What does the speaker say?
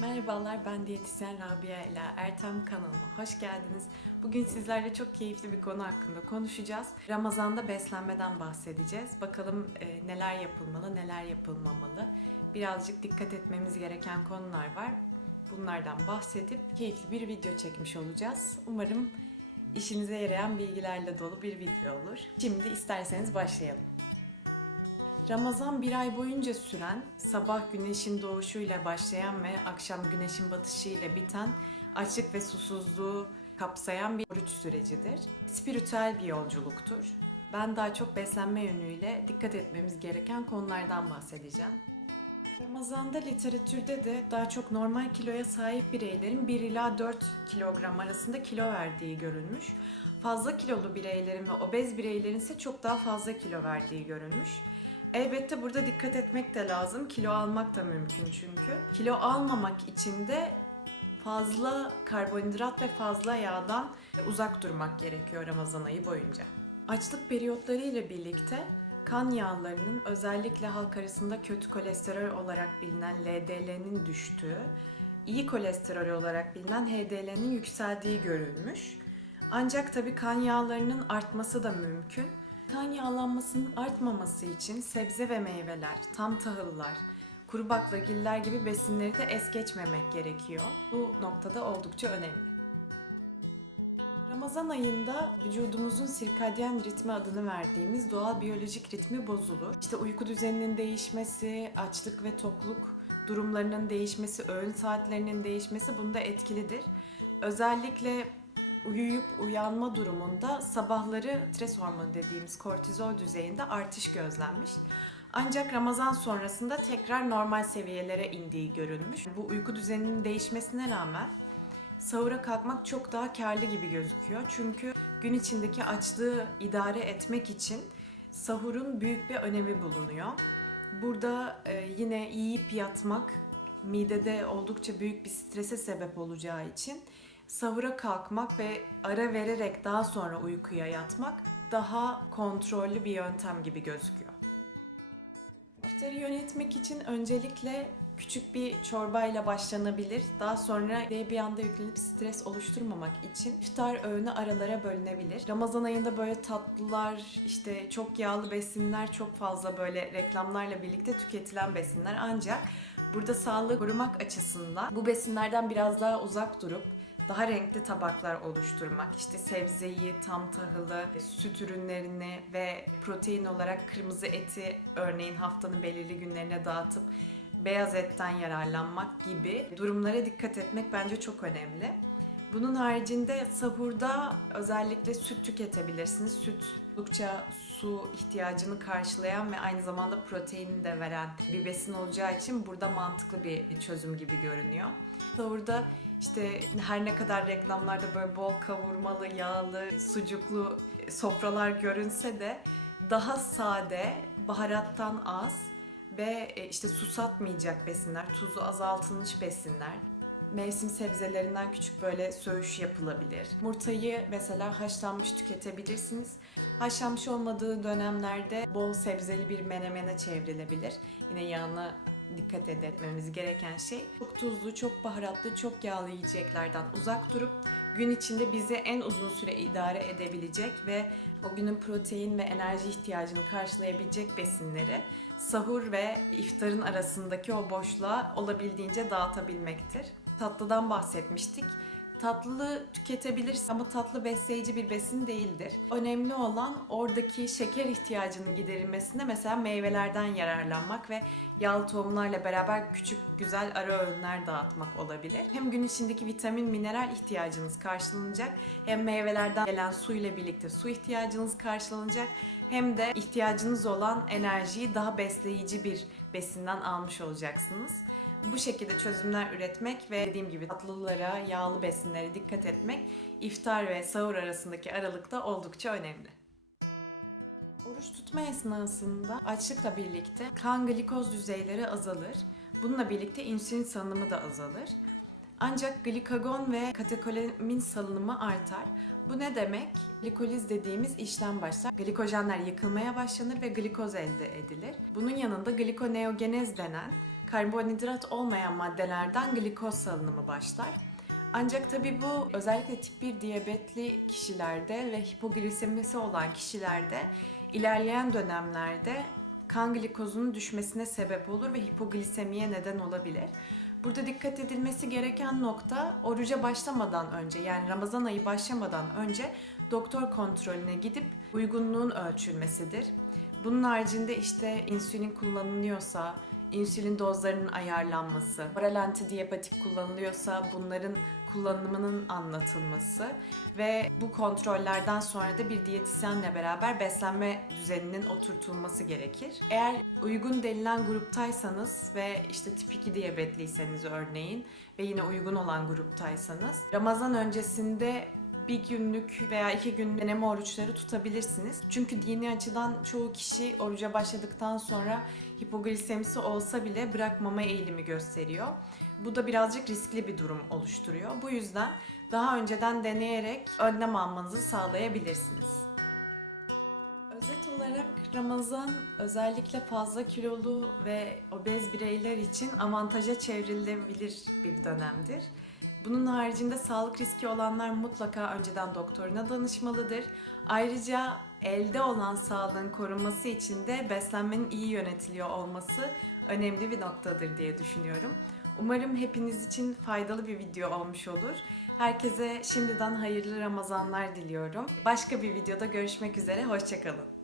Merhabalar ben diyetisyen Rabia ile Ertem kanalıma hoş geldiniz. Bugün sizlerle çok keyifli bir konu hakkında konuşacağız. Ramazanda beslenmeden bahsedeceğiz. Bakalım e, neler yapılmalı, neler yapılmamalı. Birazcık dikkat etmemiz gereken konular var. Bunlardan bahsedip keyifli bir video çekmiş olacağız. Umarım işinize yarayan bilgilerle dolu bir video olur. Şimdi isterseniz başlayalım. Ramazan bir ay boyunca süren, sabah güneşin doğuşuyla başlayan ve akşam güneşin batışıyla biten açlık ve susuzluğu kapsayan bir oruç sürecidir. Spiritüel bir yolculuktur. Ben daha çok beslenme yönüyle dikkat etmemiz gereken konulardan bahsedeceğim. Ramazanda literatürde de daha çok normal kiloya sahip bireylerin 1 ila 4 kilogram arasında kilo verdiği görülmüş. Fazla kilolu bireylerin ve obez bireylerin ise çok daha fazla kilo verdiği görülmüş. Elbette burada dikkat etmek de lazım. Kilo almak da mümkün çünkü. Kilo almamak için de fazla karbonhidrat ve fazla yağdan uzak durmak gerekiyor Ramazan ayı boyunca. Açlık periyotları ile birlikte kan yağlarının özellikle halk arasında kötü kolesterol olarak bilinen LDL'nin düştüğü, iyi kolesterol olarak bilinen HDL'nin yükseldiği görülmüş. Ancak tabii kan yağlarının artması da mümkün. Kan yağlanmasının artmaması için sebze ve meyveler, tam tahıllar, kuru baklagiller gibi besinleri de es geçmemek gerekiyor. Bu noktada oldukça önemli. Ramazan ayında vücudumuzun sirkadyen ritmi adını verdiğimiz doğal biyolojik ritmi bozulur. İşte uyku düzeninin değişmesi, açlık ve tokluk durumlarının değişmesi, öğün saatlerinin değişmesi bunda etkilidir. Özellikle uyuyup uyanma durumunda sabahları stres hormonu dediğimiz kortizol düzeyinde artış gözlenmiş. Ancak Ramazan sonrasında tekrar normal seviyelere indiği görülmüş. Bu uyku düzeninin değişmesine rağmen sahura kalkmak çok daha karlı gibi gözüküyor. Çünkü gün içindeki açlığı idare etmek için sahurun büyük bir önemi bulunuyor. Burada e, yine yiyip yatmak midede oldukça büyük bir strese sebep olacağı için sahura kalkmak ve ara vererek daha sonra uykuya yatmak daha kontrollü bir yöntem gibi gözüküyor. İftarı yönetmek için öncelikle küçük bir çorbayla başlanabilir. Daha sonra bir anda yüklenip stres oluşturmamak için iftar öğünü aralara bölünebilir. Ramazan ayında böyle tatlılar, işte çok yağlı besinler çok fazla böyle reklamlarla birlikte tüketilen besinler ancak burada sağlığı korumak açısından bu besinlerden biraz daha uzak durup daha renkli tabaklar oluşturmak, işte sebzeyi, tam tahılı, süt ürünlerini ve protein olarak kırmızı eti örneğin haftanın belirli günlerine dağıtıp beyaz etten yararlanmak gibi durumlara dikkat etmek bence çok önemli. Bunun haricinde sahurda özellikle süt tüketebilirsiniz. Süt oldukça su ihtiyacını karşılayan ve aynı zamanda proteini de veren bir besin olacağı için burada mantıklı bir çözüm gibi görünüyor. Sahurda işte her ne kadar reklamlarda böyle bol kavurmalı, yağlı, sucuklu sofralar görünse de daha sade, baharattan az ve e, işte susatmayacak besinler, tuzu azaltılmış besinler, mevsim sebzelerinden küçük böyle söğüş yapılabilir. Yumurtayı mesela haşlanmış tüketebilirsiniz. Haşlanmış olmadığı dönemlerde bol sebzeli bir menemene çevrilebilir. Yine yağına dikkat etmemiz gereken şey çok tuzlu, çok baharatlı, çok yağlı yiyeceklerden uzak durup gün içinde bizi en uzun süre idare edebilecek ve o günün protein ve enerji ihtiyacını karşılayabilecek besinleri sahur ve iftarın arasındaki o boşluğa olabildiğince dağıtabilmektir. Tatlıdan bahsetmiştik. Tatlı tüketebilirsin ama tatlı besleyici bir besin değildir. Önemli olan oradaki şeker ihtiyacının giderilmesinde mesela meyvelerden yararlanmak ve yağlı tohumlarla beraber küçük güzel ara öğünler dağıtmak olabilir. Hem gün içindeki vitamin, mineral ihtiyacınız karşılanacak hem meyvelerden gelen su ile birlikte su ihtiyacınız karşılanacak hem de ihtiyacınız olan enerjiyi daha besleyici bir besinden almış olacaksınız. Bu şekilde çözümler üretmek ve dediğim gibi tatlılara, yağlı besinlere dikkat etmek iftar ve sahur arasındaki aralıkta oldukça önemli. Oruç tutma esnasında açlıkla birlikte kan glikoz düzeyleri azalır. Bununla birlikte insülin salınımı da azalır. Ancak glikagon ve katekolamin salınımı artar. Bu ne demek? Glikoliz dediğimiz işlem başlar. Glikojenler yıkılmaya başlanır ve glikoz elde edilir. Bunun yanında glikoneogenez denen karbonhidrat olmayan maddelerden glikoz salınımı başlar. Ancak tabii bu özellikle tip 1 diyabetli kişilerde ve hipoglisemisi olan kişilerde ilerleyen dönemlerde kan glikozunun düşmesine sebep olur ve hipoglisemiye neden olabilir. Burada dikkat edilmesi gereken nokta oruca başlamadan önce yani Ramazan ayı başlamadan önce doktor kontrolüne gidip uygunluğun ölçülmesidir. Bunun haricinde işte insülin kullanılıyorsa insülin dozlarının ayarlanması, oral antidiyabetik kullanılıyorsa bunların kullanımının anlatılması ve bu kontrollerden sonra da bir diyetisyenle beraber beslenme düzeninin oturtulması gerekir. Eğer uygun denilen gruptaysanız ve işte tip 2 diyabetliyseniz örneğin ve yine uygun olan gruptaysanız Ramazan öncesinde bir günlük veya iki gün deneme oruçları tutabilirsiniz. Çünkü dini açıdan çoğu kişi oruca başladıktan sonra hipoglisemisi olsa bile bırakmama eğilimi gösteriyor. Bu da birazcık riskli bir durum oluşturuyor. Bu yüzden daha önceden deneyerek önlem almanızı sağlayabilirsiniz. Özet olarak Ramazan özellikle fazla kilolu ve obez bireyler için avantaja çevrilebilir bir dönemdir. Bunun haricinde sağlık riski olanlar mutlaka önceden doktoruna danışmalıdır. Ayrıca elde olan sağlığın korunması için de beslenmenin iyi yönetiliyor olması önemli bir noktadır diye düşünüyorum. Umarım hepiniz için faydalı bir video olmuş olur. Herkese şimdiden hayırlı Ramazanlar diliyorum. Başka bir videoda görüşmek üzere, hoşçakalın.